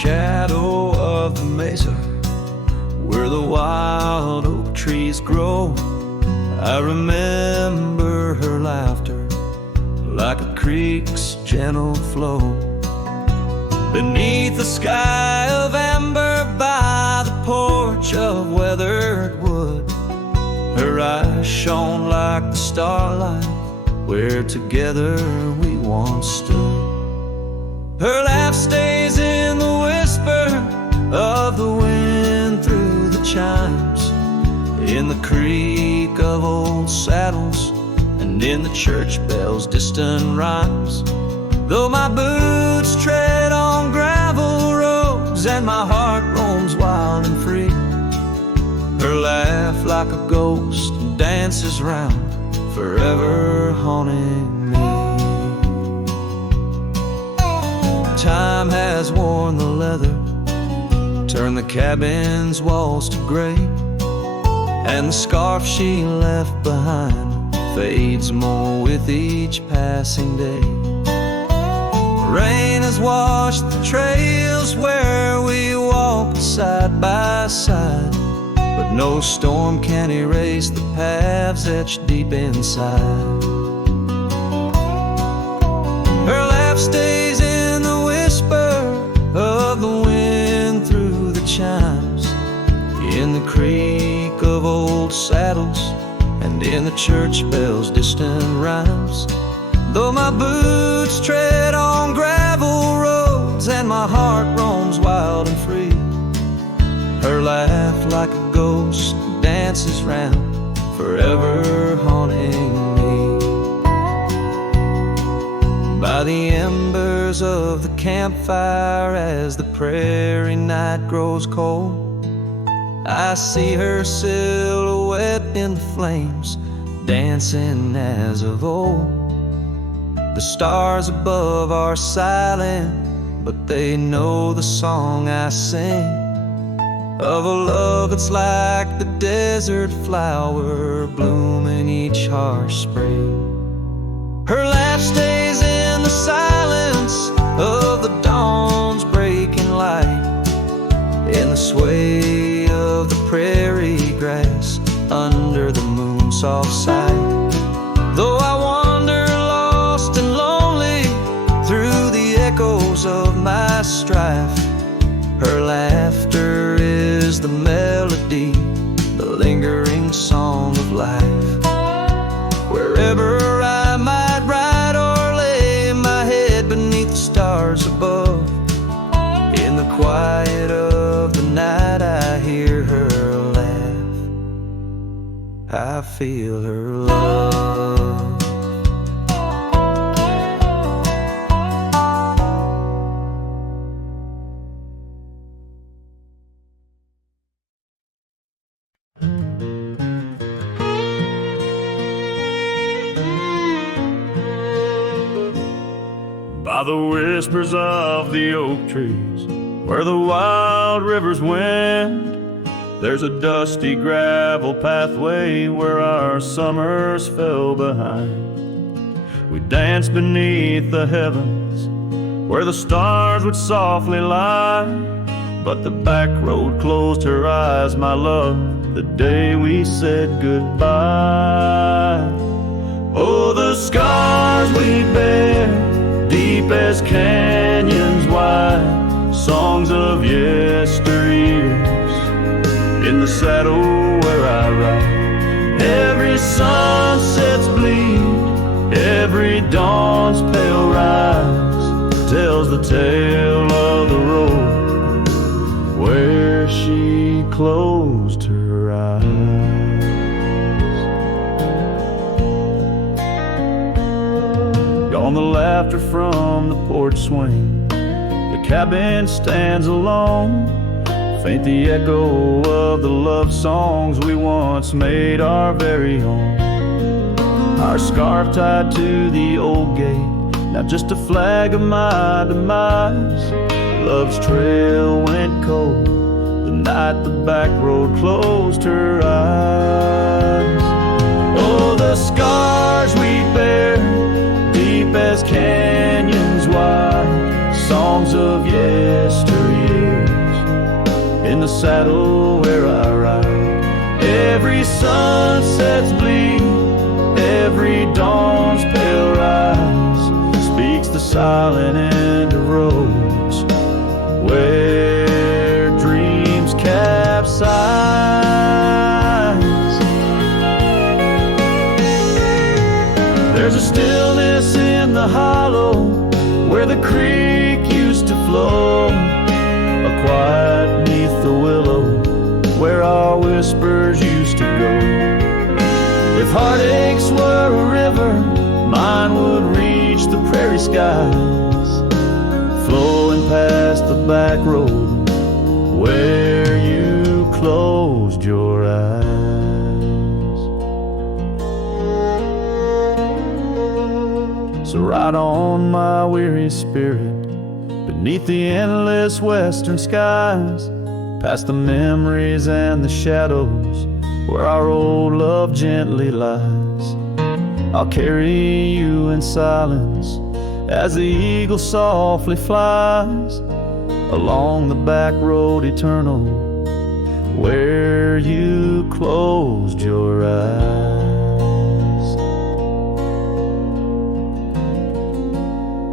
shadow of the mesa where the wild oak trees grow, I remember her laughter like a creek's gentle flow. Beneath the sky of amber by the porch of weathered wood, her eyes shone like the starlight where together we once stood. Her laugh stays in the whisper of the wind through the chimes, in the creak of old saddles and in the church bells' distant rhymes. Though my boots tread on gravel roads and my heart roams wild and free, her laugh like a ghost dances round, forever haunting me. Time has worn the leather, turned the cabin's walls to gray, and the scarf she left behind fades more with each passing day. Rain has washed the trails where we walked side by side, but no storm can erase the paths etched deep inside. Her laugh stays in the whisper of the wind through the chimes, in the creak of old saddles and in the church bells' distant rhymes. Though my boots tread on gravel roads and my heart roams wild and free, her laugh like a ghost dances round, forever haunting me. By the embers of the campfire as the prairie night grows cold, I see her silhouette in the flames, dancing as of old. The stars above are silent, but they know the song I sing, of a love that's like the desert flower blooming each harsh spring. Her laugh stays in the silence of the dawn's breaking light, in the sway of the prairie grass under the moon's soft sight. Though I wander lost and lonely through the echoes of my strife, her laughter is the melody, the lingering song of life. Wherever I might ride or lay my head beneath the stars above, in the quiet of the night I hear her laugh, I feel her love. By the whispers of the oak trees, where the wild rivers wend, there's a dusty gravel pathway where our summers fell behind. We danced beneath the heavens, where the stars would softly lie, but the back road closed her eyes, my love, the day we said goodbye. Oh, the scars we bear, deep as canyons wide, songs of yesteryears, in the saddle where I ride. Every sunset's bleed, every dawn's pale rise, tells the tale of the road where she closed her eyes. Gone the laughter from the porch swing, the cabin stands alone, faint the echo of the love songs we once made our very own. Our scarf tied to the old gate, now just a flag of my demise. Love's trail went cold the night the back road closed her eyes. Oh, the scars we bear, deep as canyons wide, songs of yesteryear, in the saddle where I ride. Every sunset's bleed, every dawn's pale rise speaks the silent end of roads where dreams capsize. There's a stillness in the hollow where the creek used to flow, a quiet neath the willow where our whispers used to go. If heartaches were a river, mine would reach the prairie skies, flowing past the back road where you closed your eyes. So ride on, my weary spirit, beneath the endless western skies, past the memories and the shadows where our old love gently lies. I'll carry you in silence as the eagle softly flies along the back road eternal where you closed your eyes.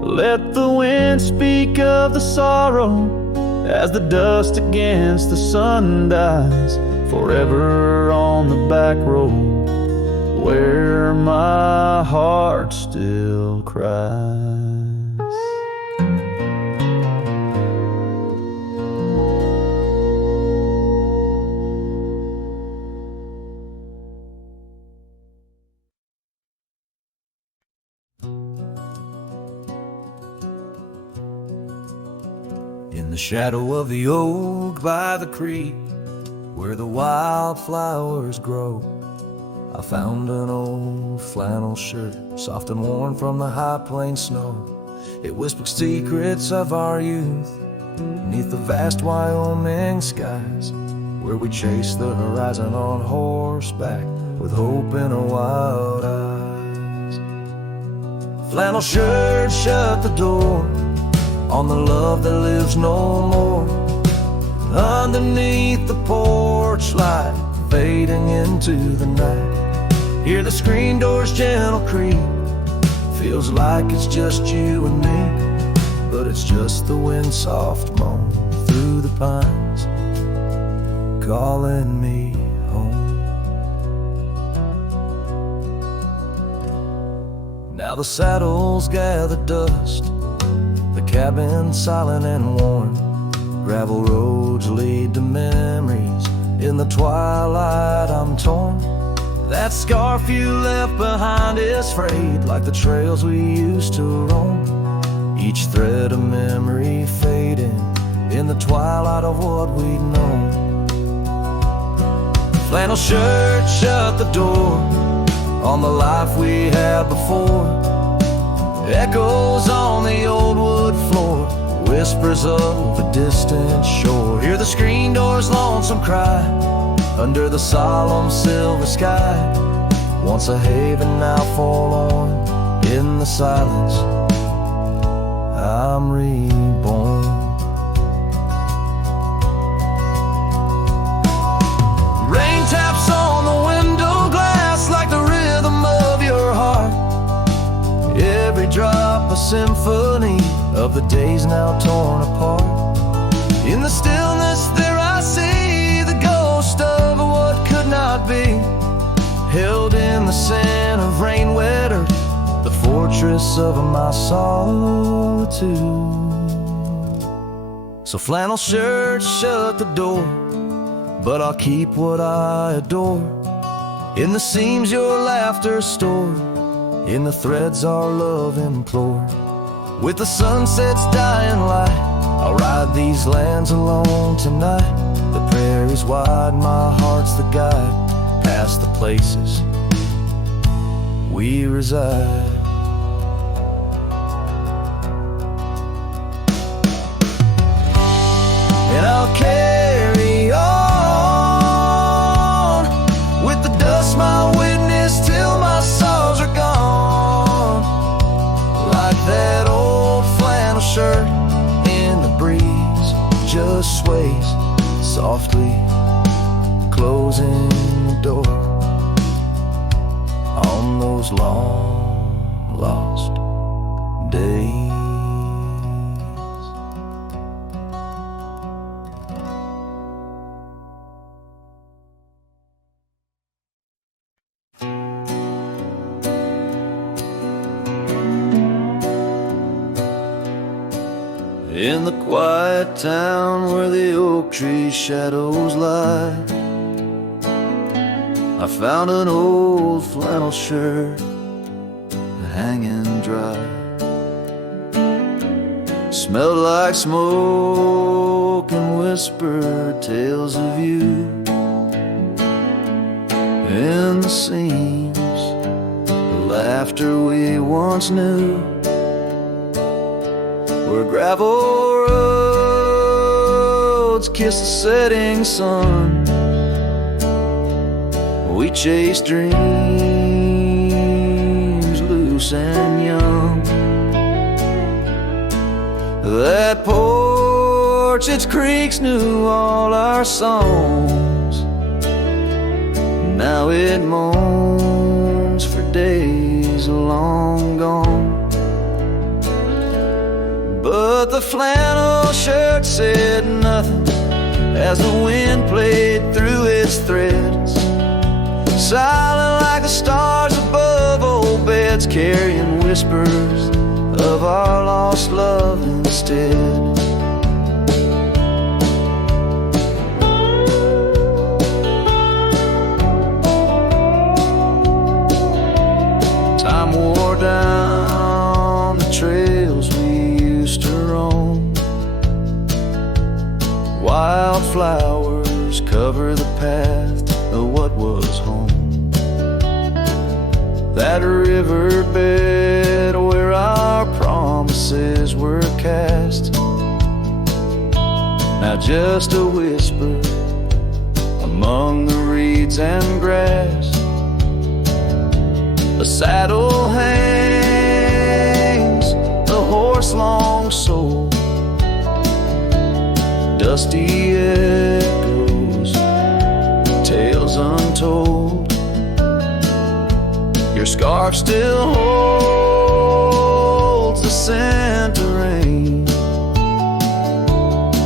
Let the wind speak of the sorrow as the dust against the sun dies, forever on the back road where my heart still cries. In the shadow of the oak by the creek, where the wildflowers grow, I found an old flannel shirt, soft and worn from the high plains snow. It whispered secrets of our youth, beneath the vast Wyoming skies, where we chased the horizon on horseback, with hope in our wild eyes. Flannel shirt shut the door on the love that lives no more, underneath the porch light, fading into the night. Hear the screen door's gentle creak, feels like it's just you and me, but it's just the wind soft moan through the pines, calling me home. Now the saddles gather dust, the cabin silent and warm, gravel roads lead to memories. In the twilight I'm torn. That scarf you left behind is frayed, like the trails we used to roam. Each thread of memory fading in the twilight of what we'd known. Flannel shirt shut the door on the life we had before. Echoes on the old wood floor, whispers of a distant shore. Hear the screen door's lonesome cry under the solemn silver sky. Once a haven, now forlorn. In the silence, I'm reborn. Rain taps on the window glass like the rhythm of your heart. Every drop a symphony of the days now torn apart. In the stillness there I see the ghost of what could not be, held in the scent of rain wet earth, the fortress of my solitude. So flannel shirt shut the door, but I'll keep what I adore. In the seams your laughter stored, in the threads our love implored. With the sunset's dying light, I'll ride these lands alone tonight. The prairie's wide, my heart's the guide, past the places we reside. And I'll carry on with the dust my witness till my sorrows are gone. Like that old flannel shirt in the breeze, just sways softly closing the door on those long lost days. In the quiet town where the oak tree shadows lie, I found an old flannel shirt hanging dry. Smelled like smoke and whispered tales of you. In the seams, the laughter we once knew, where gravel roads kiss the setting sun. We chase dreams loose and young. That porch, its creaks knew all our songs. Now it moans for days long gone. But the flannel shirt said nothing as the wind played through its threads, silent like the stars above old beds, carrying whispers of our lost love instead. Time wore down the trails we used to roam. Wildflowers cover the path of what was home. That riverbed where our promises were cast, now just a whisper among the reeds and grass. A saddle hangs, the horse long sold, dusty echoes, tales untold. Your scarf still holds the scent of rain,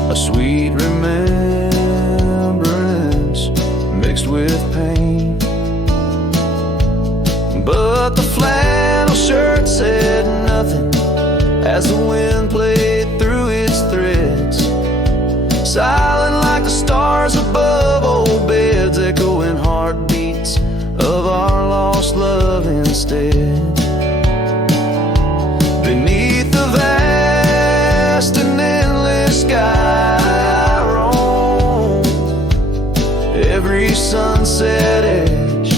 a sweet remembrance mixed with pain. But the flannel shirt said nothing as the wind played through its threads, silent like the stars above old beds, echoing heartbeats of our lost love instead. Beneath the vast and endless sky I roam, every sunset edge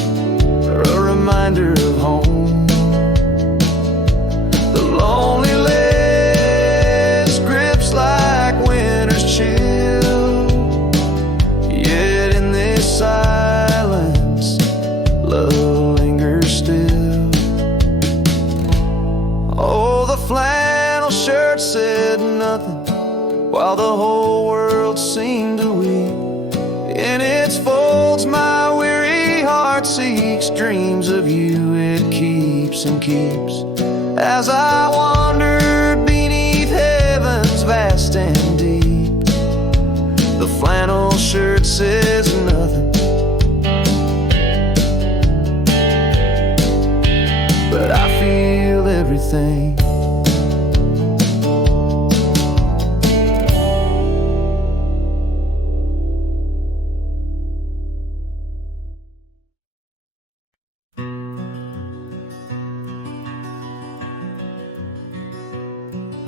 a reminder of home. The lonely list grips like winter's chill, yet in this silence love lingers still. Oh, the flannel shirt said nothing while the whole world seemed to weep. In its folds my weary heart seeks dreams of you. It keeps and keeps as I wandered beneath heaven's vast and deep. The flannel shirt says nothing, but I feel everything.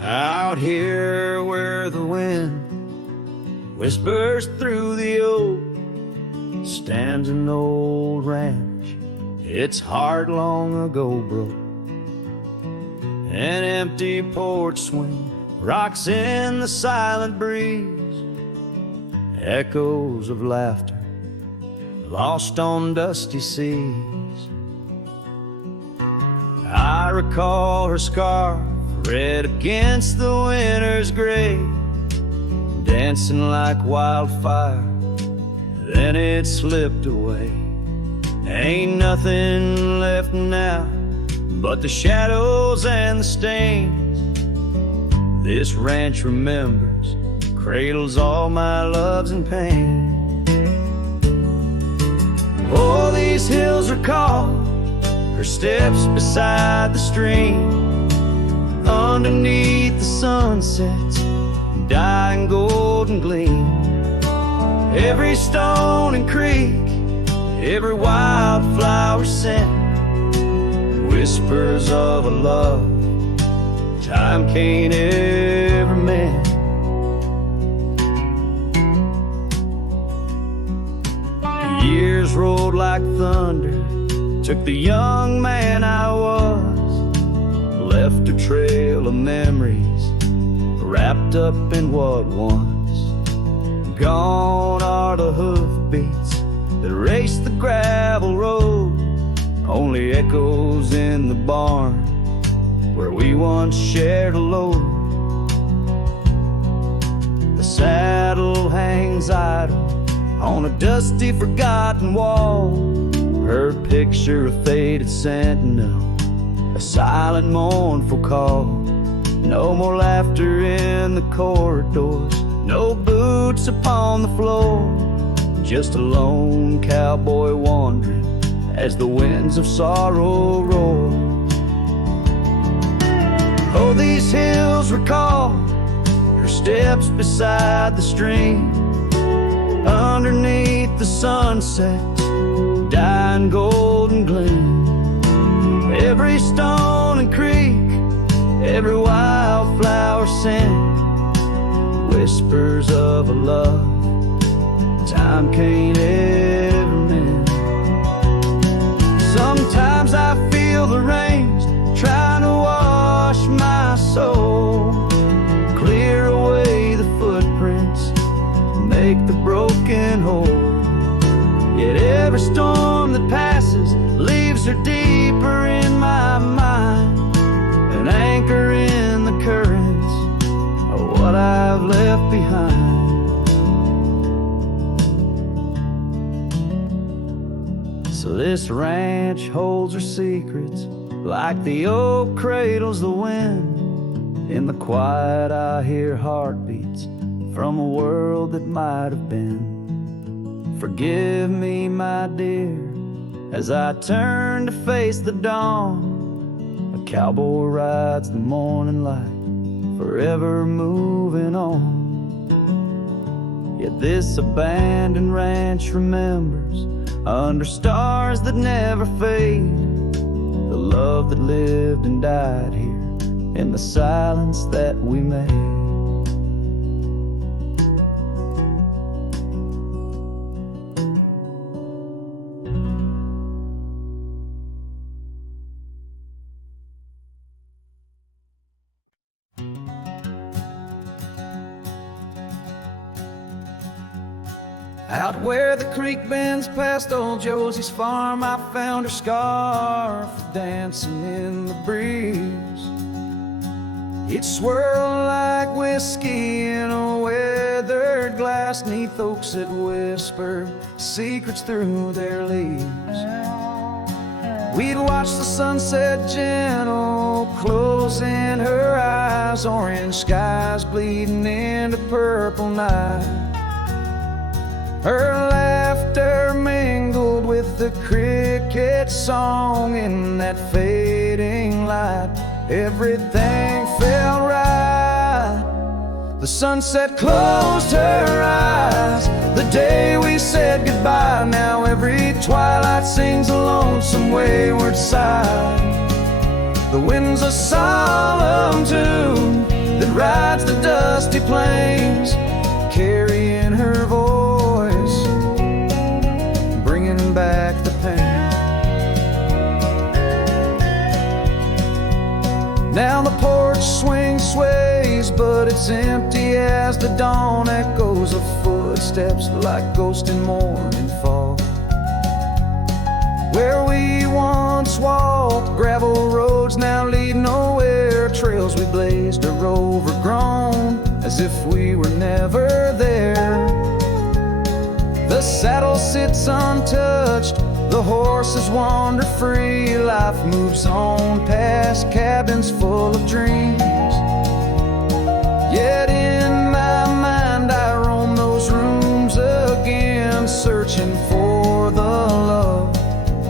Out here where the wind whispers through the oak, stands an old ranch, its heart long ago broke. An empty porch swing rocks in the silent breeze, echoes of laughter lost on dusty seas. I recall her scarf red against the winter's gray, dancing like wildfire then it slipped away. Ain't nothing left now but the shadows and the stains. This ranch remembers, cradles all my loves and pain. Oh, these hills recall her steps beside the stream, underneath the sunset's dying golden gleam. Every stone and creek, every wildflower scent, whispers of a love time can't ever mend. The years rolled like thunder, took the young man I was, left a trail of memories wrapped up in what once. Gone are the hoofbeats that raced the gravel road, only echoes in the barn where we once shared a load. The saddle hangs idle on a dusty, forgotten wall, her picture a faded sentinel, a silent, mournful call. No more laughter in the corridors, no boots upon the floor, just a lone cowboy wandering as the winds of sorrow roar. Oh, these hills recall her steps beside the stream, underneath the sunset's dying golden gleam. Every stone and creek, every wildflower scent, whispers of a love time can't ever mend. Sometimes I feel the rains trying to wash my soul, clear away the footprints, make the broken whole. Yet every storm that passes leaves her deeper in my mind, an anchor in the currents of what I've left behind. So this ranch holds her secrets like the oak cradles the wind. In the quiet I hear heartbeats from a world that might have been. Forgive me, my dear, as I turn to face the dawn. A cowboy rides the morning light, forever moving on. Yet this abandoned ranch remembers, under stars that never fade, the love that lived and died here in the silence that we made. Out where the creek bends past old Josie's farm, I found her scarf dancing in the breeze. It swirled like whiskey in a weathered glass, 'neath oaks that whisper secrets through their leaves. We'd watch the sunset gentle, closing her eyes, orange skies bleeding into purple night. Her laughter mingled with the cricket song in that fading light. Everything felt right. The sunset closed her eyes the day we said goodbye. Now every twilight sings a lonesome wayward sigh. The wind's a solemn tune that rides the dusty plains, carrying her voice, bringing back the pain. Now the porch swing sways, but it's empty as the dawn echoes of footsteps like ghosts in morning fall. Where we once walked, gravel roads now lead nowhere. Trails we blazed are overgrown, as if we were never there. The saddle sits untouched, the horses wander free. Life moves on past cabins full of dreams. Yet in my mind I roam those rooms again, searching for the love,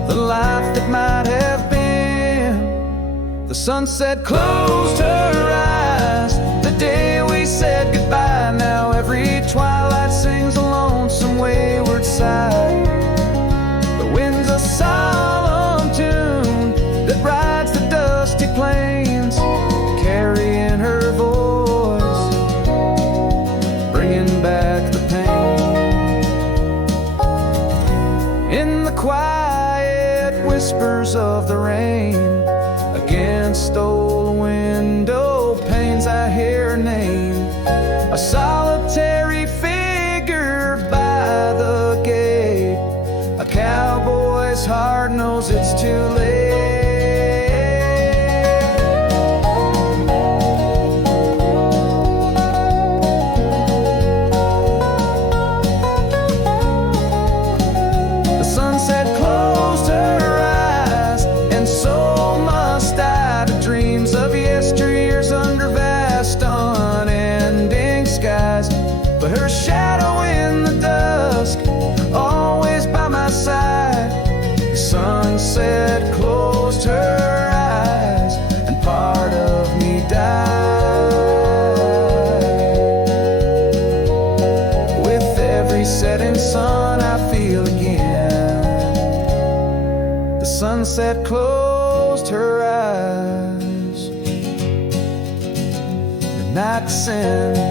the life that might have been. The sunset closed her eyes the day we said goodbye. Now every twilight sings a lonesome wayward sigh. The wind's a solemn tune that rides the dusty plains, carrying her voice, bringing back the pain. In the quiet whispers of the rain, against old window panes I hear her name, a solitary figure by the gate. A cowboy's heart knows it's too late. The sunset closed her eyes, and so must I, to dreams of yesteryears under vast unending skies. But her shadow in the dusk, always by my side. The sunset closed her eyes, and part of me died. With every setting sun I feel again, the sunset closed her eyes. The night descends.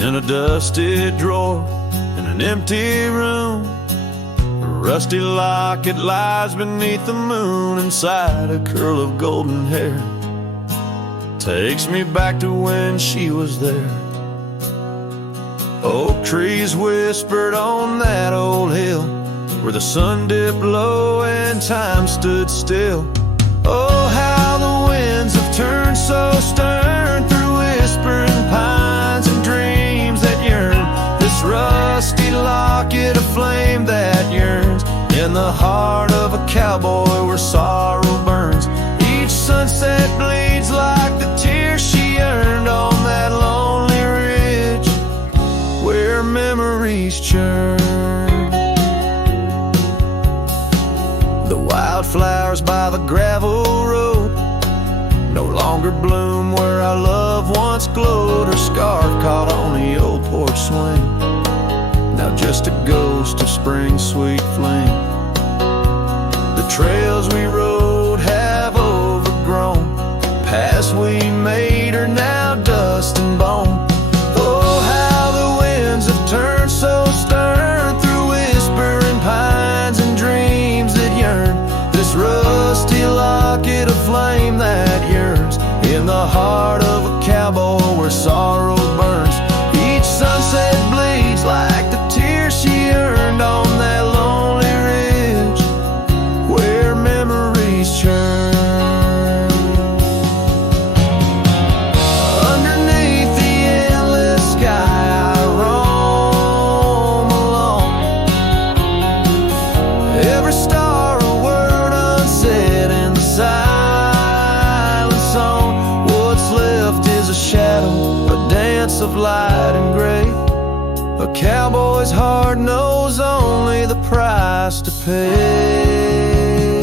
In a dusty drawer in an empty room, a rusty locket lies beneath the moon. Inside a curl of golden hair takes me back to when she was there. Oak trees whispered on that old hill, where the sun dipped low and time stood still. Oh, how the winds have turned so stern through whispering pines and dreams that yearn. This rusty locket, a flame that yearns in the heart of a cowboy where sorrow burns. Each sunset bleeds like the tears she earned on that lonely ridge where memories churn. The wildflowers by the gravel road no longer bloom where our love once glowed. Her scarf caught on the old porch swing, now just a ghost of spring's sweet flame. The trails we rode have overgrown, paths we made are now dust and bone. Oh, how the winds have turned so stern through whispering pines and dreams that yearn. This rusty locket, a flame that yearns in the heart of a cowboy where sorrow burns. Each sunset bleeds like the tears she earned on that lonely ridge where memories churn. Underneath the endless sky I roam alone, every star a word unsaid in the silent song. What's left is a shadow, a dance of light and gray. A cowboy's heart knows only the price to pay.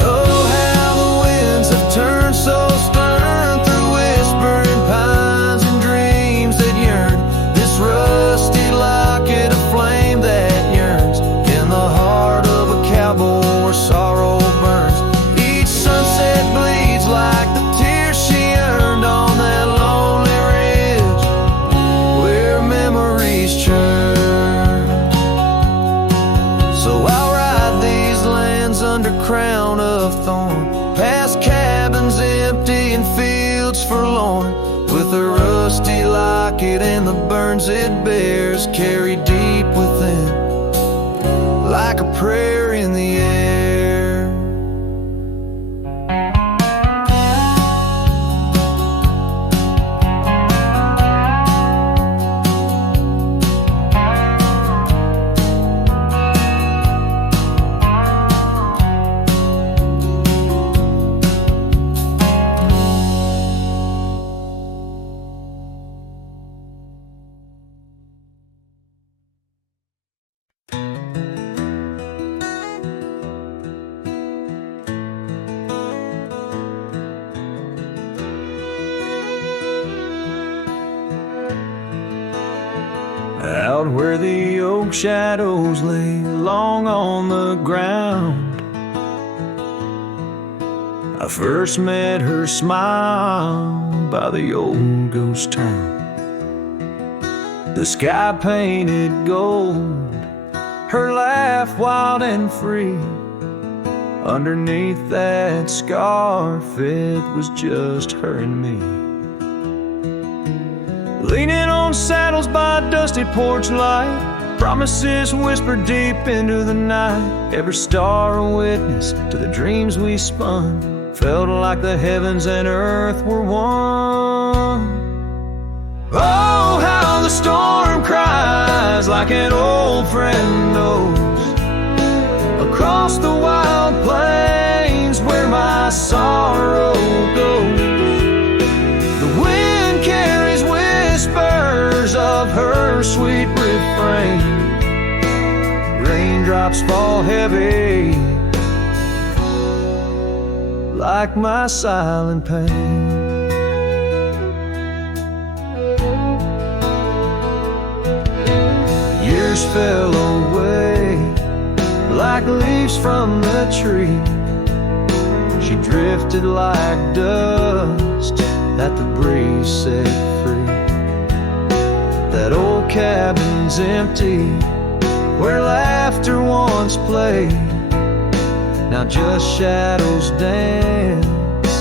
Oh, how the winds have turned so stern through whispering pines and dreams that yearn. This rusty locket, a flame that yearns in the heart of a cowboy where sorrow burns. Each sunset bleeds like the tears she earned on that lonely ridge where memories churn. So I'll ride these lands under crown of thorn, with a rusty locket and the burns it bears carry deep within, like a prayer in the air. Out where the oak shadows lay long on the ground, I first met her smile by the old ghost town. The sky painted gold, her laugh wild and free. Underneath that scarf it was just her and me. Leaning on saddles by a dusty porch light, promises whispered deep into the night. Every star a witness to the dreams we spun. Felt like the heavens and earth were one. Oh, how the storm cries like an old friend knows, across the wild plains where my sorrow goes. The wind carries whispers of her sweet refrain. Raindrops fall heavy like my silent pain. Years fell away like leaves from the tree. She drifted like dust that the breeze set free. That old cabin's empty, where laughter once played. Now just shadows dance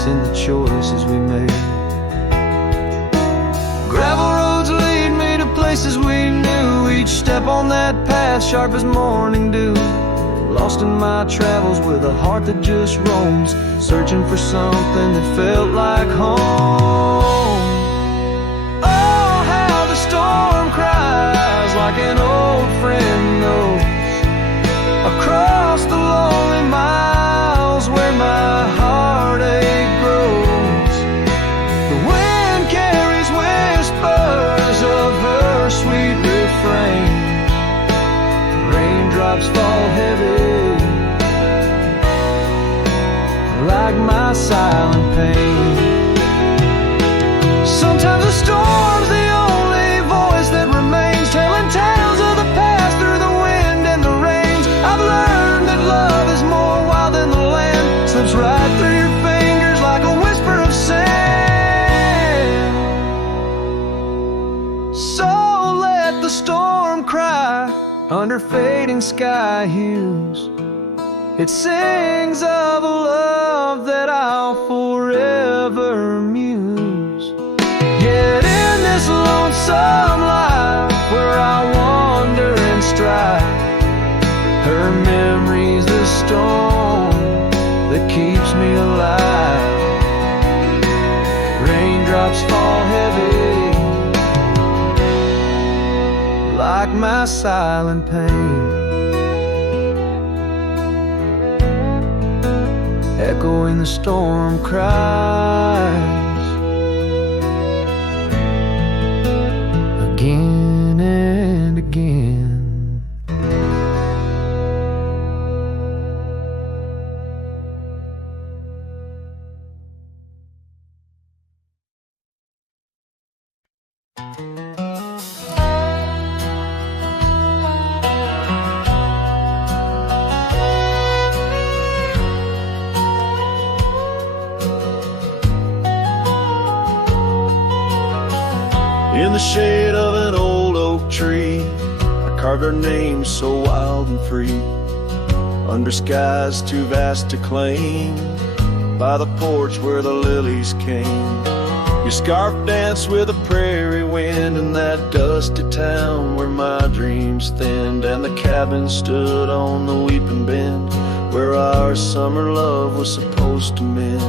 in the choices we made. Gravel roads lead me to places we knew, each step on that path sharp as morning dew. Lost in my travels with a heart that just roams, searching for something that felt like home. Oh, how the storm cries like an old friend knows, across the lonely miles where my heartache grows. The wind carries whispers of her sweet refrain. Raindrops fall heavy like my silent pain. Sometimes a storm's the only voice that remains, telling tales of the past through the wind and the rains. I've learned that love is more wild than the land, slips right through your fingers like a whisper of sand. So let the storm cry under fading sky hues. It sings of a love that I'll forever muse. Yet in this lonesome life where I wander and strive, her memory's the storm that keeps me alive. Raindrops fall heavy like my silent pain. Echoing the storm cries again and again. In the shade of an old oak tree, I carved our names so wild and free, under skies too vast to claim, by the porch where the lilies came. Your scarf danced with a prairie wind in that dusty town where my dreams thinned, and the cabin stood on the weeping bend where our summer love was supposed to mend.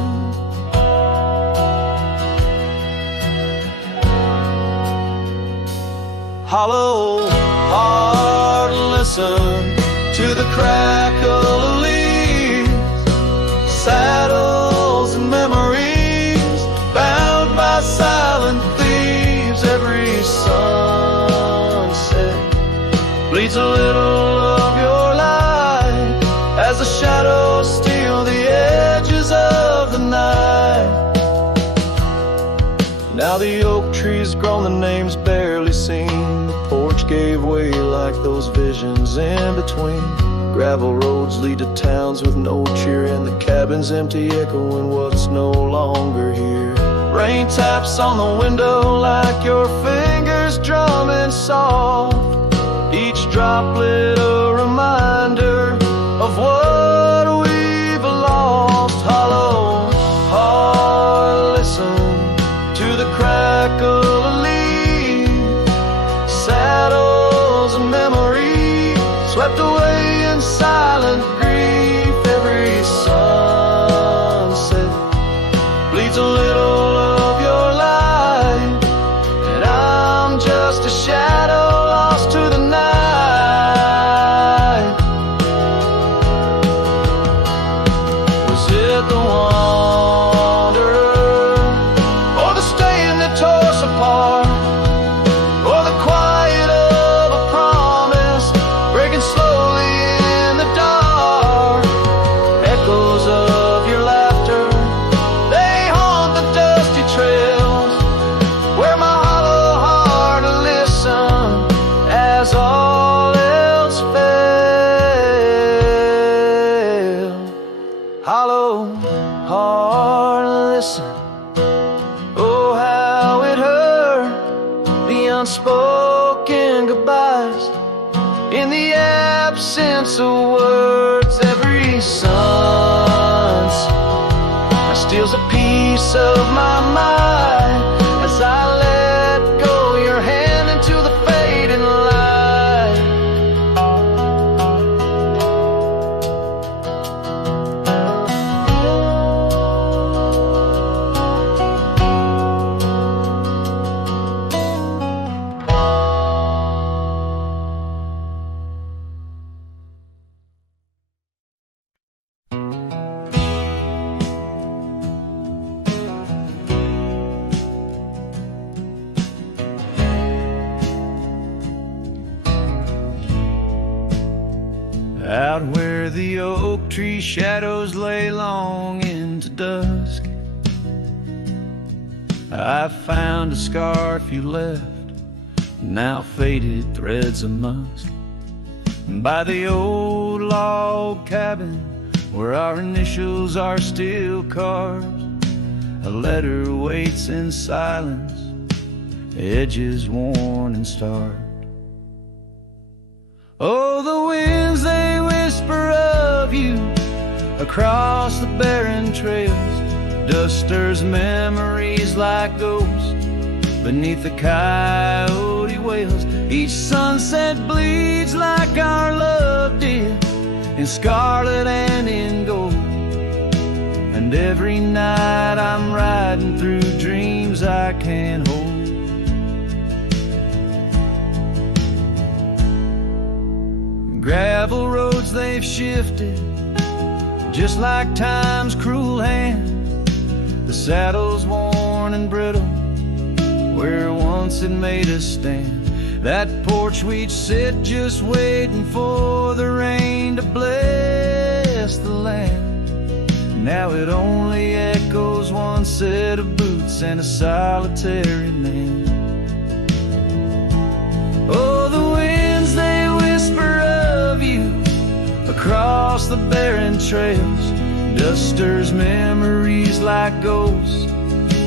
Hollow heart, listen to the crackle of leaves, saddles and memories bound by silent thieves. Every sunset bleeds a little of your light as the shadows steal the edges of the night. Now the oak tree's grown, the name's barely seen. The porch gave way like those visions in between. Gravel roads lead to towns with no cheer, and the cabin's empty, echoing what's no longer here. Rain taps on the window like your fingers drumming soft, each droplet a reminder of what we've lost. Hollow heart, listen to the crackle of leaves, saddles and memories swept away in silent grief. Every sunset bleeds a little of your light, and I'm just a shadow lost to the night. Was it the wanderer, or the stain that tore us apart, or the quiet of a promise breaking slowly in the dark? Echoes of your laughter, they haunt the dusty trails where my hollow heart listened as all else failed. Hollow heart, listen. Oh, how it hurt, the unspoken goodbyes in the absence of words. Every sunset steals a piece of my mind as I let go your hand into the fading light. Out where the oak tree shadows lay long into dusk, I found a scarf you left, now faded threads of musk, by the old log cabin where our initials are still carved. A letter waits in silence, edges worn and starved. Oh, the winds, they whisper of you across the barren trails. Dust stirs memories like ghosts beneath the coyote wails. Each sunset bleeds like our love did, in scarlet and in gold. And every night I'm riding through dreams I can't hold. Gravel roads, they've shifted just like time's cruel hand. The saddle's worn and brittle where once it made us stand. That porch we'd sit just waiting for the rain to bless the land. Now it only echoes one set of boots and a solitary man. Oh, the winds, they whisper of you across the barren trails. Dust stirs memories like ghosts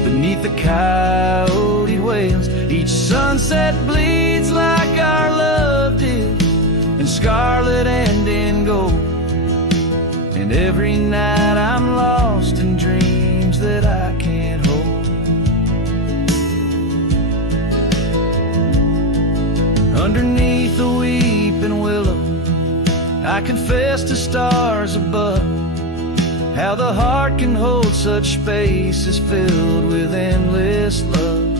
beneath the coyote wails. Each sunset bleeds like our love did, in scarlet and in gold. And every night I'm lost in dreams that I can't hold. underneath the weeping willow, I confess to stars above how the heart can hold such spaces filled with endless love.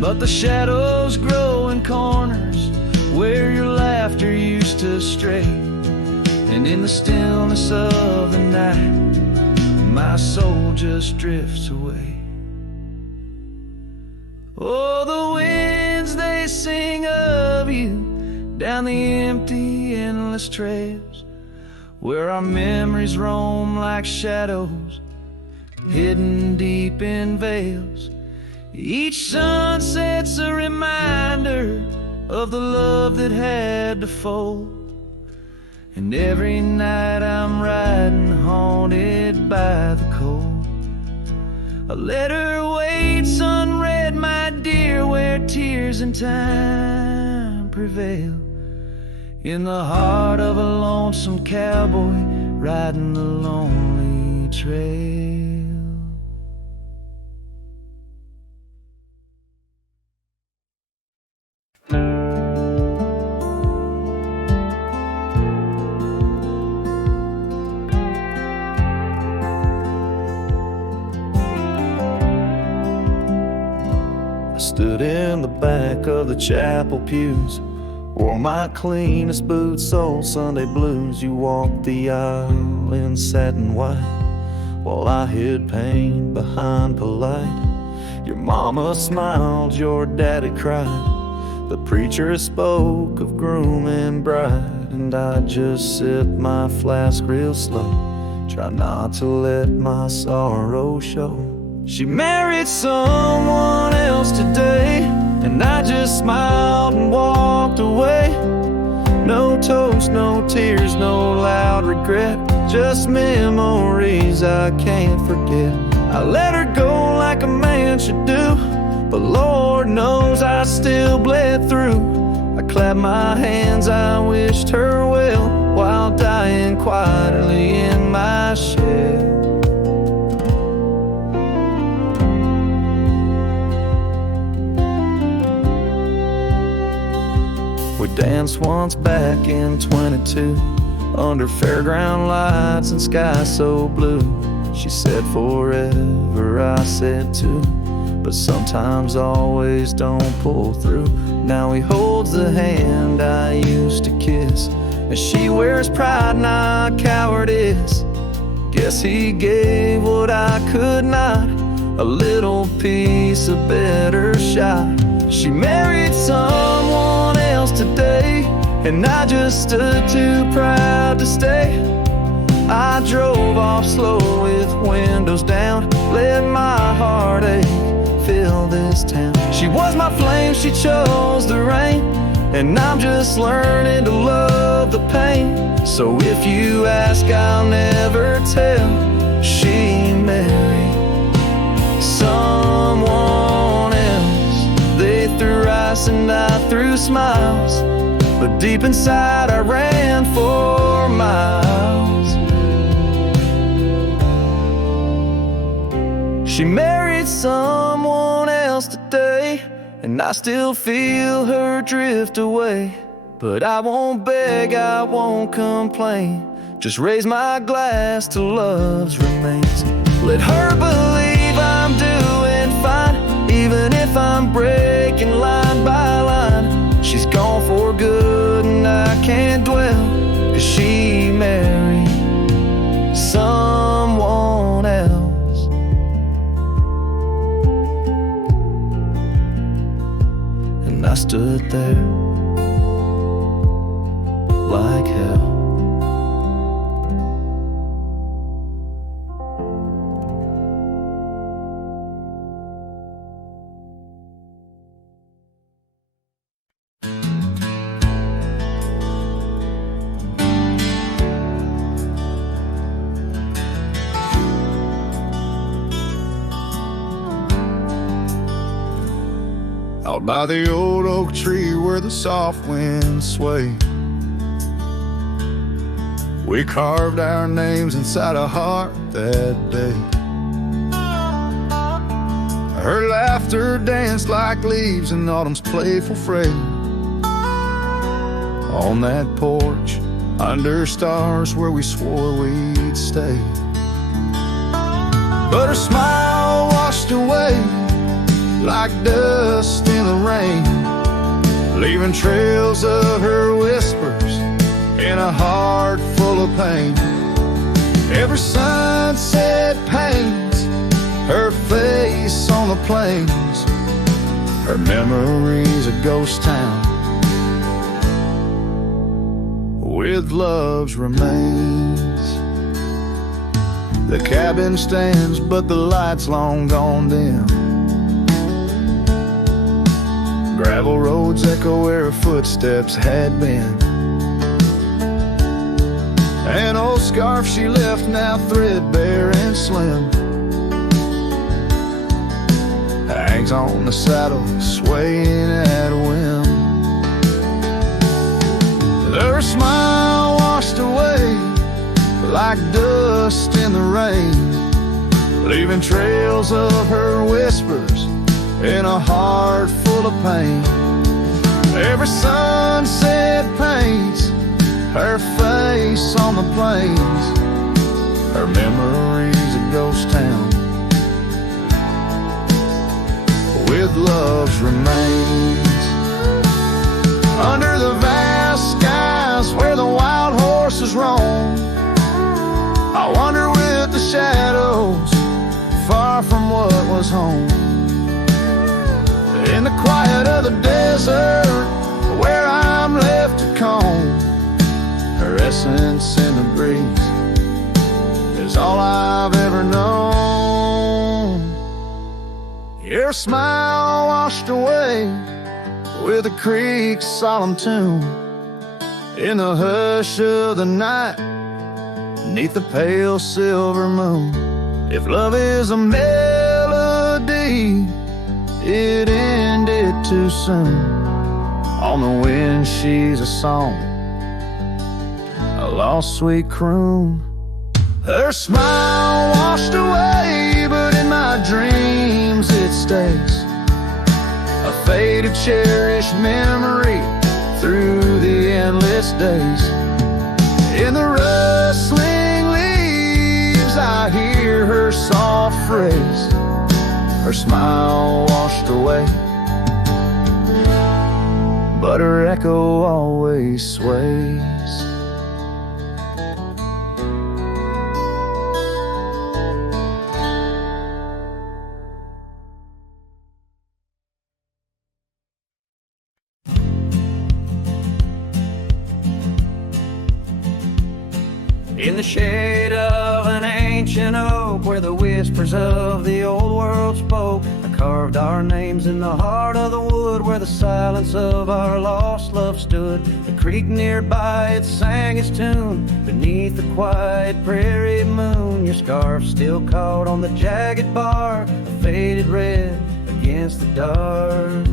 But the shadows grow in corners where your laughter used to stray, and in the stillness of the night, my soul just drifts away. Oh, the winds, they sing of you down the empty, endless trails, where our memories roam like shadows, hidden deep in veils. Each sunset's a reminder of the love that had to fold, and every night I'm riding haunted by the cold. A letter waits unread, my dear, where tears and time prevail, in the heart of a lonesome cowboy riding the lonely trail. I stood in the back of the chapel pews, wore my cleanest boots, old Sunday blues. You walked the aisle in satin white, while I hid pain behind polite. Your mama smiled, your daddy cried, the preacher spoke of groom and bride, and I just sipped my flask real slow, try not to let my sorrow show. She married someone else today, and I just smiled and walked away. No toast, no tears, no loud regret, just memories I can't forget. I let her go like a man should do, but Lord knows I still bled through. I clapped my hands, I wished her well, while dying quietly in my shed. We danced once back in 22, under fairground lights and sky so blue. She said forever, I said too, but sometimes always don't pull through. Now he holds the hand I used to kiss, and she wears pride, not cowardice. Guess he gave what I could not, a little piece, a better shot. She married someone else today, and I just stood too proud to stay. I drove off slow with windows down, let my heartache fill this town. She was my flame, she chose the rain, and I'm just learning to love the pain. So if you ask, I'll never tell. She married someone else. They threw ice and I threw smiles, but deep inside I ran for miles. She married someone else today, and I still feel her drift away. But I won't beg, I won't complain, just raise my glass to love's remains. Let her believe I'm doing fine, even if I'm breaking line by line. She's gone for good and I can't dwell, 'cause she married someone else. And I stood there like hell. Out by the old oak tree where the soft winds sway, we carved our names inside a heart that day. Her laughter danced like leaves in autumn's playful fray. on that porch under stars where we swore we'd stay. But her smile washed away like dust in the rain, leaving trails of her whispers in a heart full of pain. Every sunset paints her face on the plains, her memories a ghost town with love's remains. The cabin stands, but the light's long gone dim. Gravel roads echo where her footsteps had been. An old scarf she left now threadbare and slim hangs on the saddle, swaying at a whim. Her smile washed away like dust in the rain, leaving trails of her whispers in a heart full of pain. Every sunset paints her face on the plains, her memories a ghost town with love's remains. Under the vast skies where the wild horses roam, I wander with the shadows, far from what was home. In the quiet of the desert, where I'm left to comb, her essence in the breeze is all I've ever known. Your smile washed away with the creek's solemn tune, in the hush of the night, neath the pale silver moon. If love is a melody, it ended too soon. On the wind she's a song, a lost sweet croon. Her smile washed away, but in my dreams it stays, a faded cherished memory through the endless days. In the rustling leaves I hear her soft phrase, her smile washed away, but her echo always sways. In the shade of an ancient oak, where the whispers of the old world spoke, I carved our names in the heart of the wood, where the silence of our lost love stood. The creek nearby, it sang its tune beneath the quiet prairie moon. Your scarf still caught on the jagged bark, a faded red against the dark.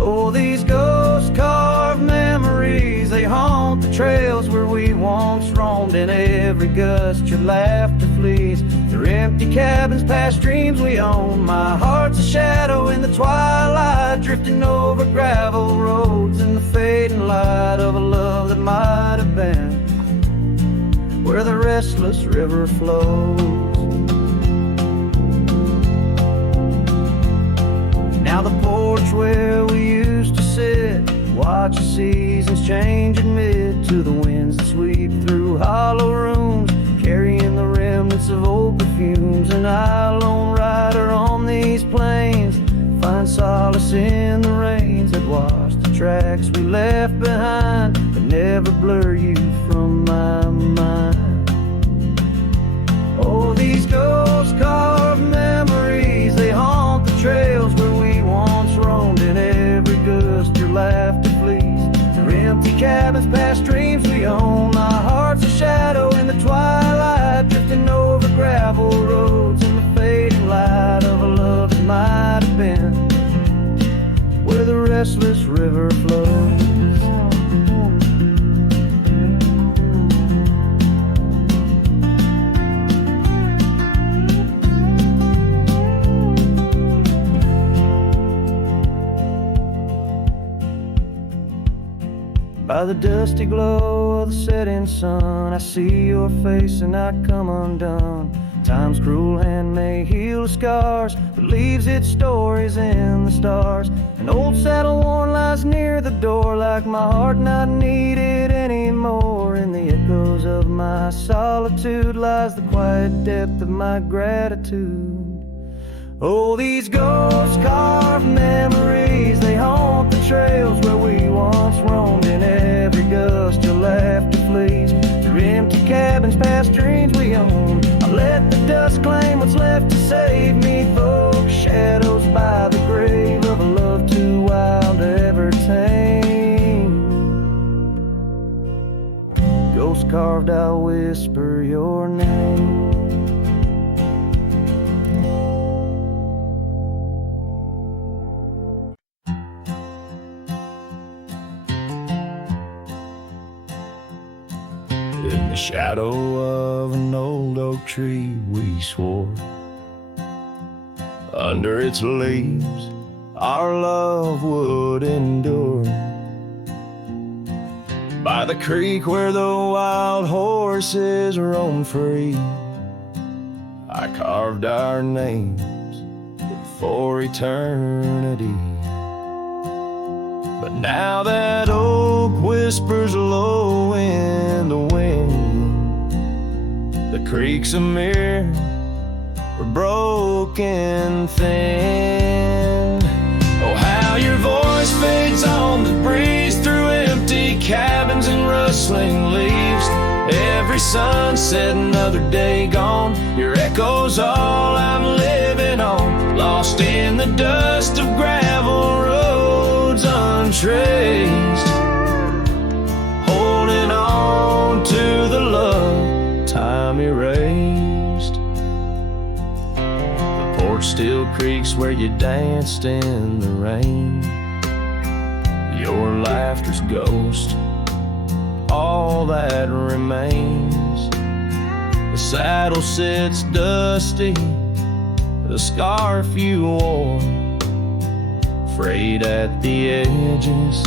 Oh, these ghost-carved memories, they haunt the trails where we once roamed. In every gust your laughter flees through empty cabins past dreams we own. My heart's a shadow in the twilight, drifting over gravel roads in the fading light of a love that might have been where the restless river flows. Now the porch where we used to sit, watch the seasons change amid to the winds that sweep through hollow rooms, carrying the remnants of old perfumes. And I, lone rider on these plains, find solace in the rains that wash the tracks we left behind, but never blur you from my mind. Oh, these ghost-carved memories, they haunt the trails where we once roamed. In every gust your laughter flees through empty cabins past dreams we own. My heart's a shadow in the twilight, drifting over gravel roads in the fading light of a love that might have been where the restless river flows. By the dusty glow of the setting sun, I see your face and I come undone. Time's cruel hand may heal the scars, but leaves its stories in the stars. An old saddle worn lies near the door, like my heart not needed anymore. In the echoes of my solitude lies the quiet depth of my gratitude. Oh, these ghost carved memories, they haunt the trails where we once roamed. In every gust your laughter flees through empty cabins past dreams we own. I let the dust claim what's left to save me, folks. Shadows by the grave of a love too wild to ever tame. Ghost carved, I'll whisper your name. In the shadow of an old oak tree we swore, under its leaves our love would endure. By the creek where the wild horses roam free, I carved our names for eternity. But now that oak whispers low in the wind, the creek's a mirror, we're broken thin. Oh, how your voice fades on the breeze through empty cabins and rustling leaves. Every sunset, another day gone, your echo's all I'm living on. Lost in the dust of gravel roads untraced, holding on to the love time erased. The porch still creaks where you danced in the rain. Your laughter's ghost, all that remains. The saddle sits dusty, the scarf you wore, frayed at the edges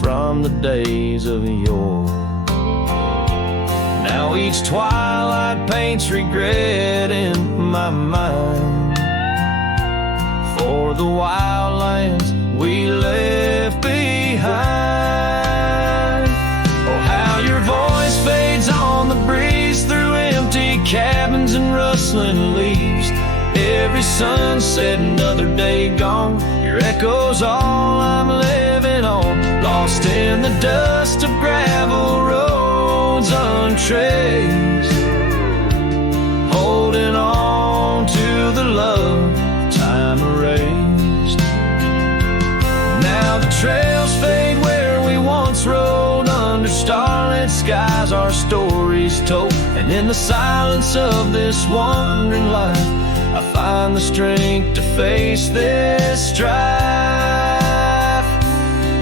from the days of yore. Now each twilight paints regret in my mind for the wild lands we left behind. Oh, how your voice fades on the breeze through empty cabins and rustling leaves. Every sunset, another day gone, your echo's all I'm living on. Lost in the dust of gravel roads untraced, holding on to the love time erased. Now the trails fade where we once rode, under starlit skies our stories told. And in the silence of this wandering life, I find the strength to face this strife.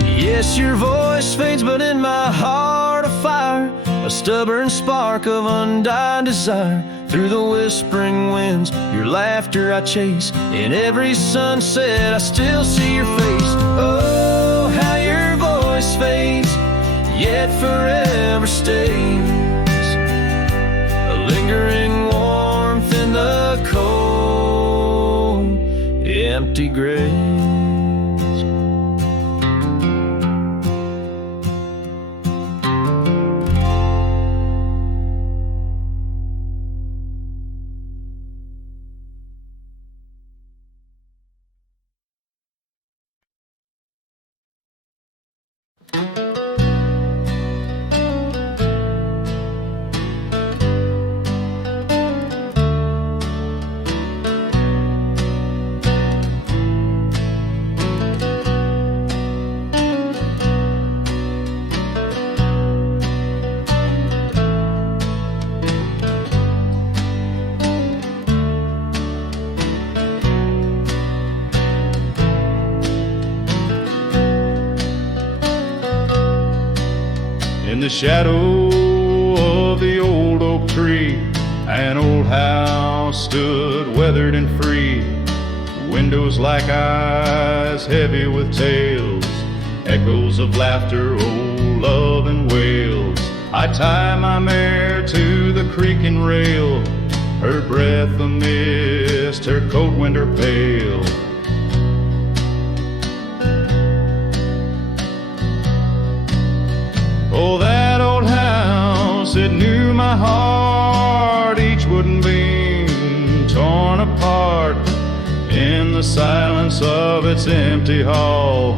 Yes, your voice fades, but in my heart a fire, a stubborn spark of undying desire. Through the whispering winds, your laughter I chase. In every sunset, I still see your face. Oh, how your voice fades, yet forever stays. A lingering warmth in the cold, empty graves. In the shadow of the old oak tree, an old house stood weathered and free. Windows like eyes heavy with tales, echoes of laughter, old love and wails. I tie my mare to the creaking rail, her breath a mist, her cold winter pale. Oh, that old house, it knew my heart, each wooden beam torn apart. In the silence of its empty hall,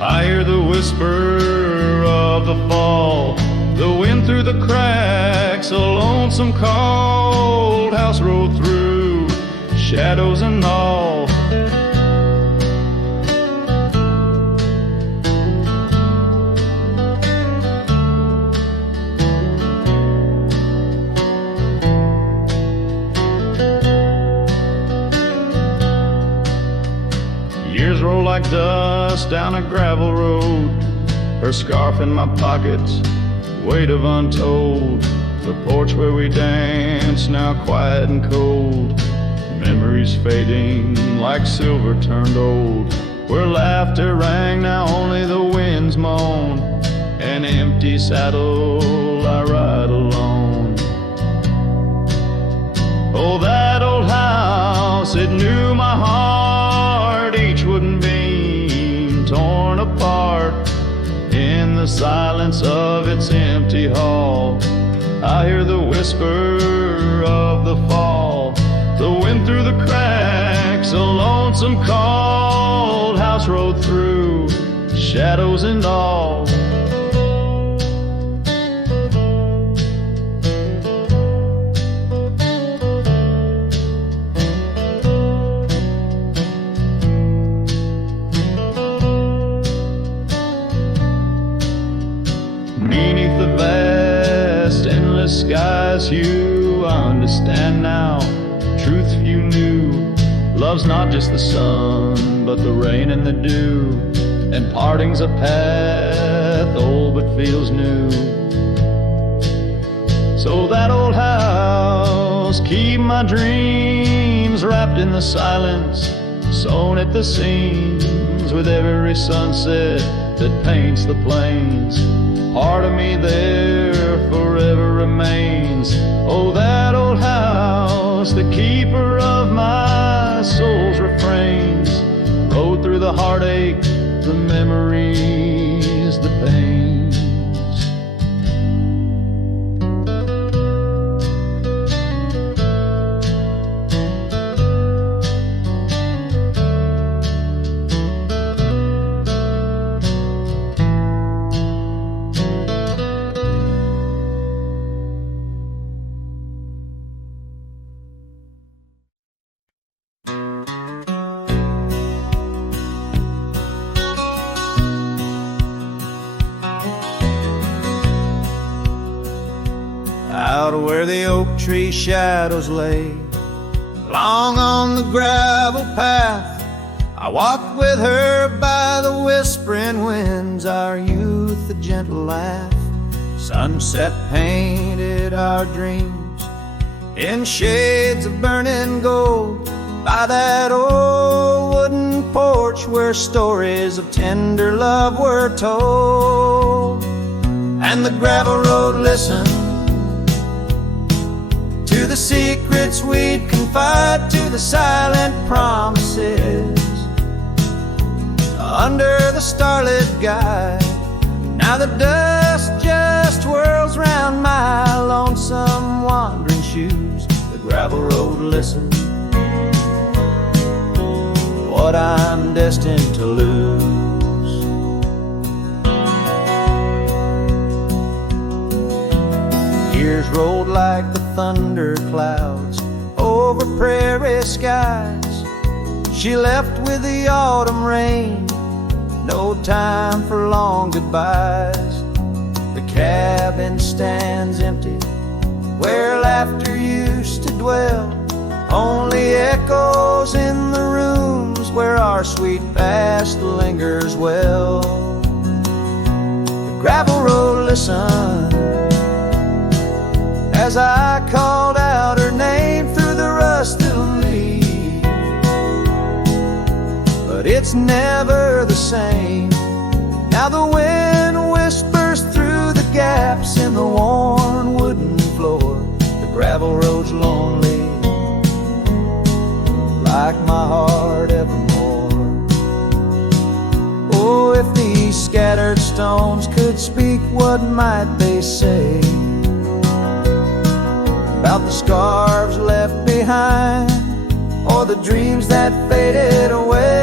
I hear the whisper of the fall, the wind through the cracks, a lonesome cold house rolled through, shadows and all. Years roll like dust down a gravel road, her scarf in my pocket, weight of untold. The porch where we danced, now quiet and cold. Memories fading like silver turned old. Where laughter rang, now only the winds moan. An empty saddle, I ride alone. Oh, that old house, it knew my heart, each wooden beam torn apart. In the silence of its empty hall, I hear the whisper of the fall, the wind through the cracks, a lonesome cold house rode through, shadows and all. Beneath the vast, endless skies, you understand now, truth you knew. Love's not just the sun, but the rain and the dew, and parting's a path old but feels new. So that old house, keep my dreams wrapped in the silence, sewn at the seams with every sunset that paints the plains. Part of me there forever remains. Oh, that old house, the keeper of my soul's refrains, rode through the heartache, the memories, the pains. Out where the oak tree shadows lay, long on the gravel path, I walked with her by the whispering winds, our youth a gentle laugh. Sunset painted our dreams in shades of burning gold, by that old wooden porch where stories of tender love were told. And the gravel road listened to the secrets we'd confide, to the silent promises under the starlit guide. Now the dust just whirls round my lonesome wandering shoes. The gravel road listens, what I'm destined to lose. Years rolled like the thunder clouds over prairie skies. She left with the autumn rain, no time for long goodbyes. The cabin stands empty where laughter used to dwell, only echoes in the rooms where our sweet past lingers well. The gravel road listened as I called out her name through the rusted leaves, but it's never the same. Now Now the wind whispers through the gaps in the worn wooden floor. The gravel road's lonely, like my heart evermore. Oh, if these scattered stones could speak, what might they say about the scars left behind, or the dreams that faded away?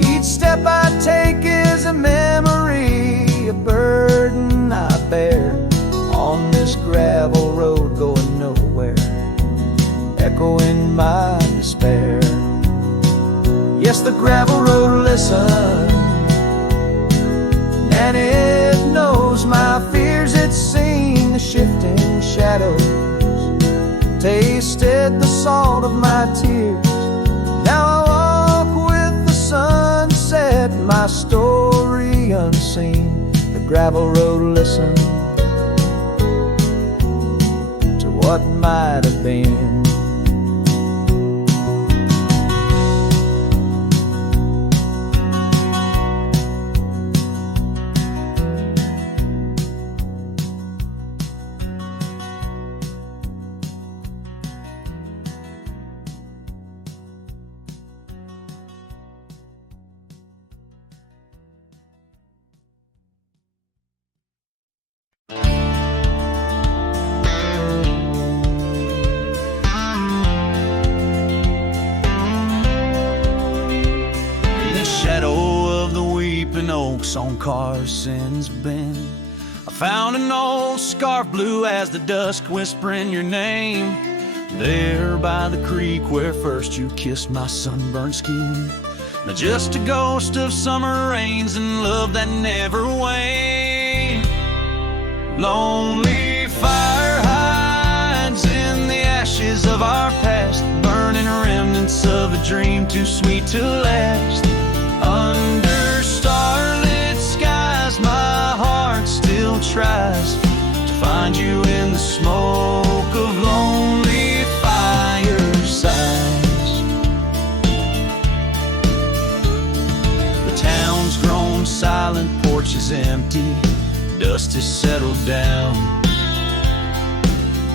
Each step I take is a memory, a burden I bear on this gravel road going nowhere, echoing my despair. Yes, the gravel road listens, and it knows my fears. It's seen the shifting shadows, tasted the salt of my tears. Now I walk with the sunset, my story unseen. The gravel road listens to what might have been. Oaks on Carson's Bend, I found an old scarf blue as the dusk whispering your name. There by the creek where first you kissed my sunburned skin. Now just a ghost of summer rains and love that never waned. Lonely fire hides in the ashes of our past, burning remnants of a dream too sweet to last. Under starlit skies, my heart still tries to find you in the smoke of lonely firesides. The town's grown silent, porch is empty, dust has settled down.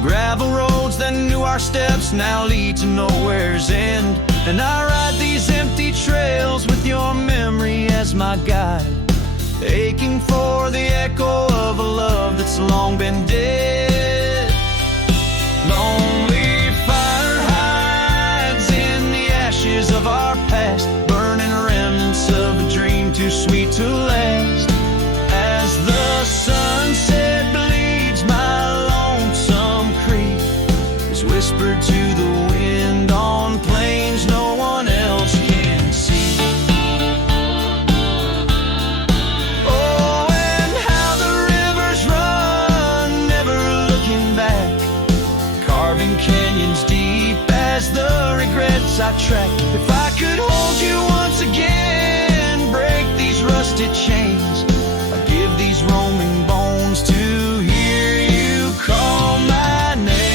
Gravel roads that knew our steps now lead to nowhere's end. And I ride these empty trails with your memory as my guide, aching for the echo of a love that's long been dead. Lonely fire hides in the ashes of our past, burning remnants of a dream too sweet to last. As the sunset bleeds, my lonesome creek is whispered to the wind on plains no one else can see. Oh, and how the rivers run, never looking back, carving canyons deep as the regrets I track. If I could hold you once again, break these rusted chains, I'd give these roaming bones to hear you call my name.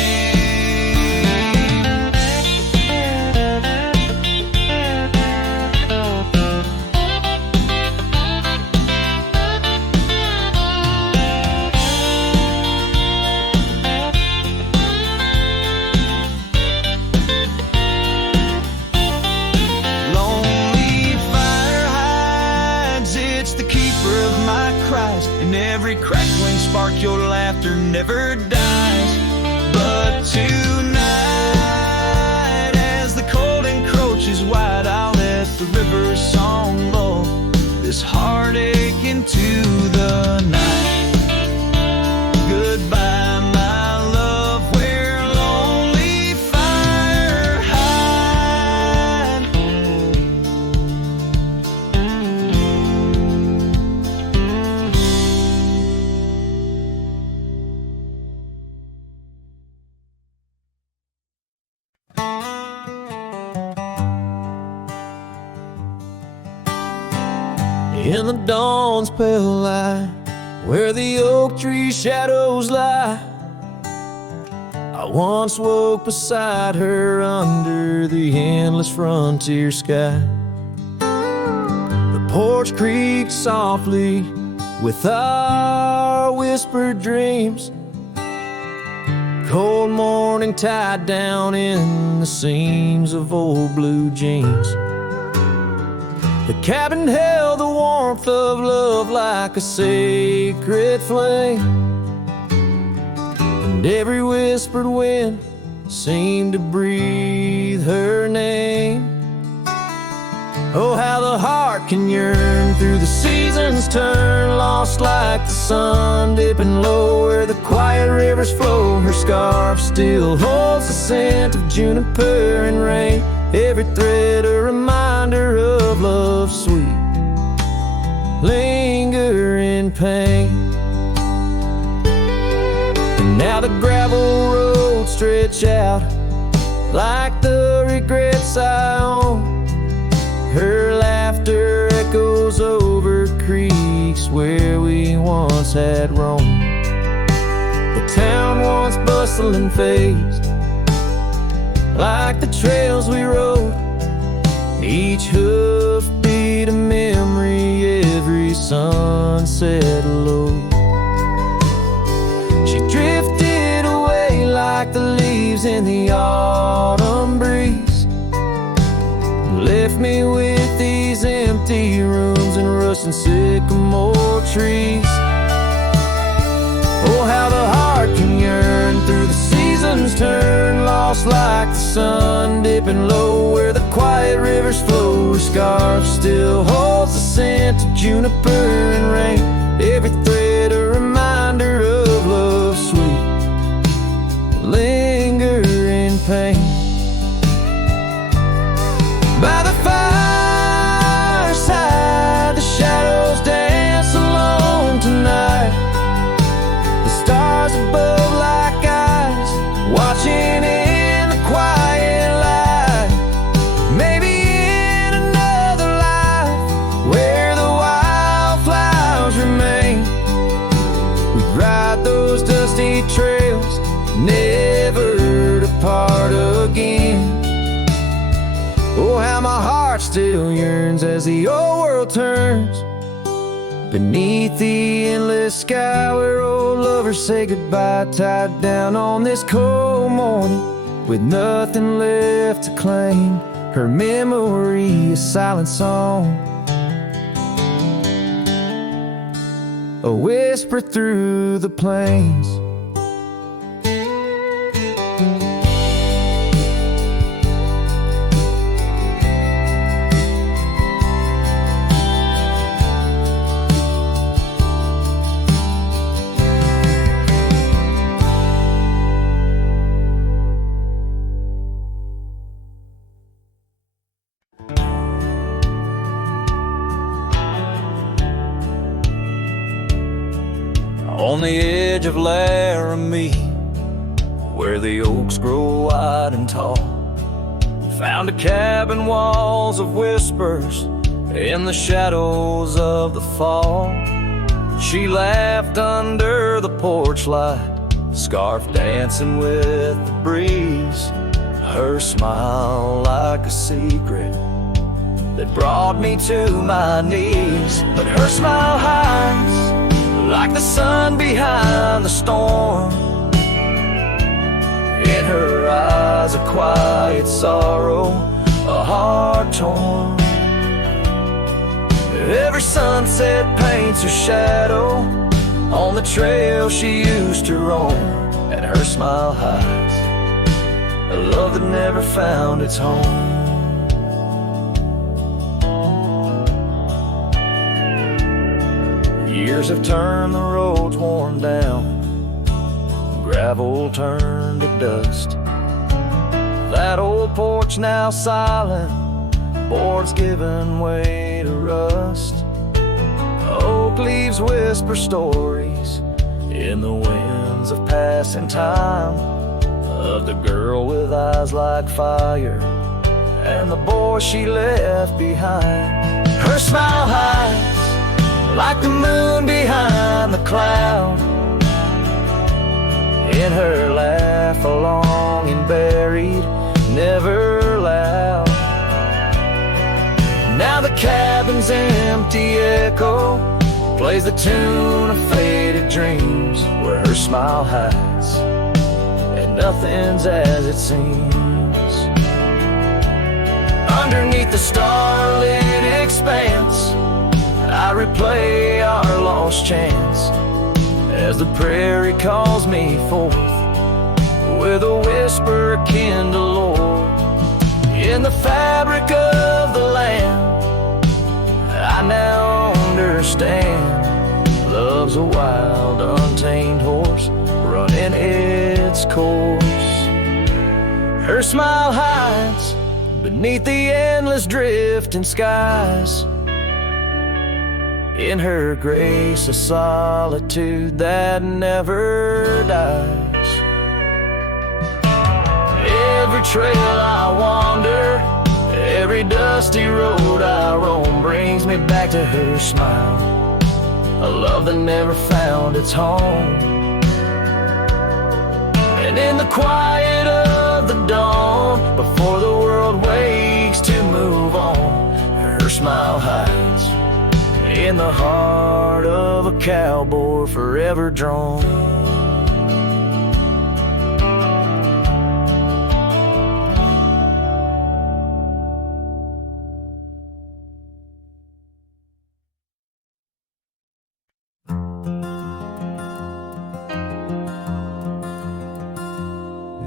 And every crackling spark, your laughter never dies. But tonight, as the cold encroaches wide, I'll let the river's song lull this heartache into the night. Goodbye, my love, where lonely fire hide. In the dawn's pale light, where the oak tree shadows lie, I once woke beside her under the endless frontier sky. The porch creaks softly with our whispered dreams. Cold morning tied down in the seams of old blue jeans. The cabin held the warmth of love like a sacred flame, and every whispered wind seemed to breathe her name. Oh, how the heart can yearn through the seasons turn, lost like the sun dipping low where the quiet rivers flow. Her scarf still holds the scent of juniper and rain, every thread a reminder of love's sweet lingering pain. And now the gravel roads stretch out like the regrets I own. Her laughter echoes over creeks where we once had roamed. The town once bustling fades like the trails we rode, each hoof beat a memory, every sunset low. She drifted away like the leaves in the autumn breeze, left me with these empty rooms and rusting sycamore trees. Oh, how the heart can yearn through the seasons turn, lost like the sun dipping low where the quiet rivers flow. Her scarf still holds the scent of juniper and rain, every thread a reminder of love's sweet lingering pain. By the fireside, the shadows dance alone tonight. The stars above like eyes, watching in the quiet light. Maybe in another life, where the wildflowers remain, we'd ride those dusty trails, never to part again. Oh, how my heart still yearns as the old world turns beneath the endless sky where old lovers say goodbye, tied down on this cold morning with nothing left to claim. Her memory a silent song, a whisper through the plains. On the edge of Laramie, where the oaks grow wide and tall, found a cabin, walls of whispers in the shadows of the fall. She laughed under the porch light, scarf dancing with the breeze, her smile like a secret that brought me to my knees. But her smile hides like the sun behind the storm, in her eyes a quiet sorrow, a heart torn. Every sunset paints her shadow on the trail she used to roam, and her smile hides a love that never found its home. Years have turned the roads worn down, gravel turned to dust. That old porch now silent, boards giving way to rust. Oak leaves whisper stories in the winds of passing time, of the girl with eyes like fire and the boy she left behind. Her smile hides like the moon behind the cloud, in her laugh a longing buried, never loud. Now the cabin's empty echo plays the tune of faded dreams, where her smile hides and nothing's as it seems. Underneath the starlit expanse, I replay our lost chance as the prairie calls me forth with a whisper akin to lore. In the fabric of the land, I now understand love's a wild, untamed horse running its course. Her smile hides beneath the endless drifting skies. In her grace, a solitude that never dies. Every trail I wander, every dusty road I roam, brings me back to her smile, a love that never found its home. And in the quiet of the dawn, before the world wakes to move on, her smile hides in the heart of a cowboy forever drawn.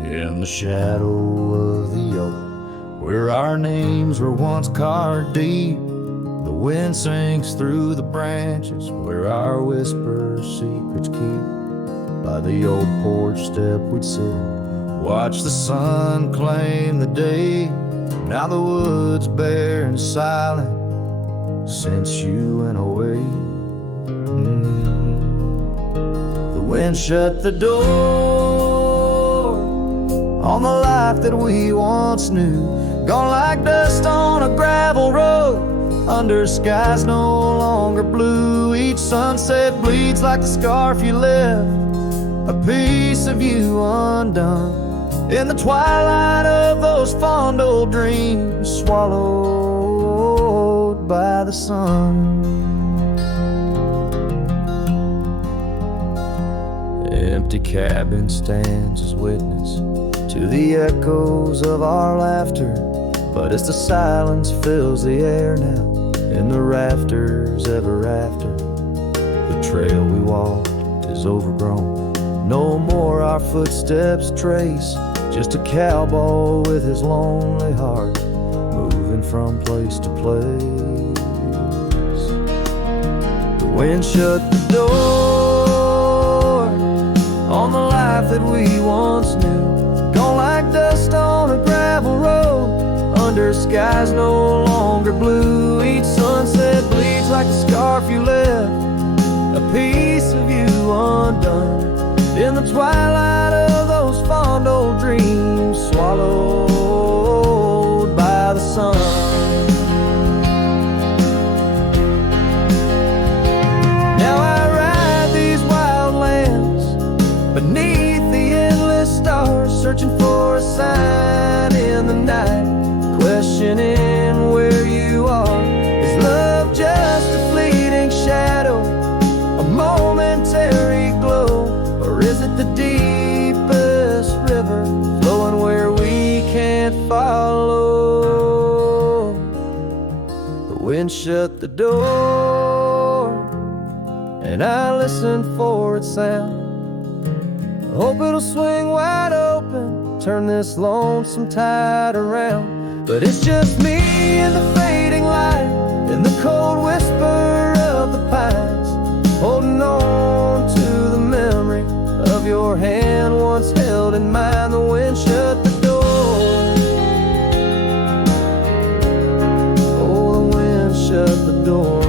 In the shadow of the oak, where our names were once carved deep, the wind sinks through the branches, where our whispers secrets keep. By the old porch step we'd sit, watch the sun claim the day. Now the wood's bare and silent since you went away. The wind shut the door on the life that we once knew, gone like dust on a gravel road, under skies no longer blue. Each sunset bleeds like the scarf you left, a piece of you undone. In the twilight of those fond old dreams, swallowed by the sun. Empty cabin stands as witness to the echoes of our laughter, but as the silence fills the air now, in the rafters ever after, the trail we walked is overgrown. No more our footsteps trace, just a cowboy with his lonely heart, moving from place to place. The wind shut the door on the life that we once knew, gone like dust on a gravel road, under skies no longer blue. Each sunset bleeds like the scarf you left, a piece of you undone. In the twilight of those fond old dreams, swallowed by the sun. Now I ride these wild lands beneath the endless stars, searching for a sign in the night, questioning where you are. Is love just a fleeting shadow, a momentary glow, or is it the deepest river flowing where we can't follow? The wind shut the door and I listen for its sound. I hope it'll swing wide open, turn this lonesome tide around. But it's just me and the fading light, and the cold whisper of the pines, holding on to the memory of your hand once held in mine. The wind shut the door. Oh, the wind shut the door.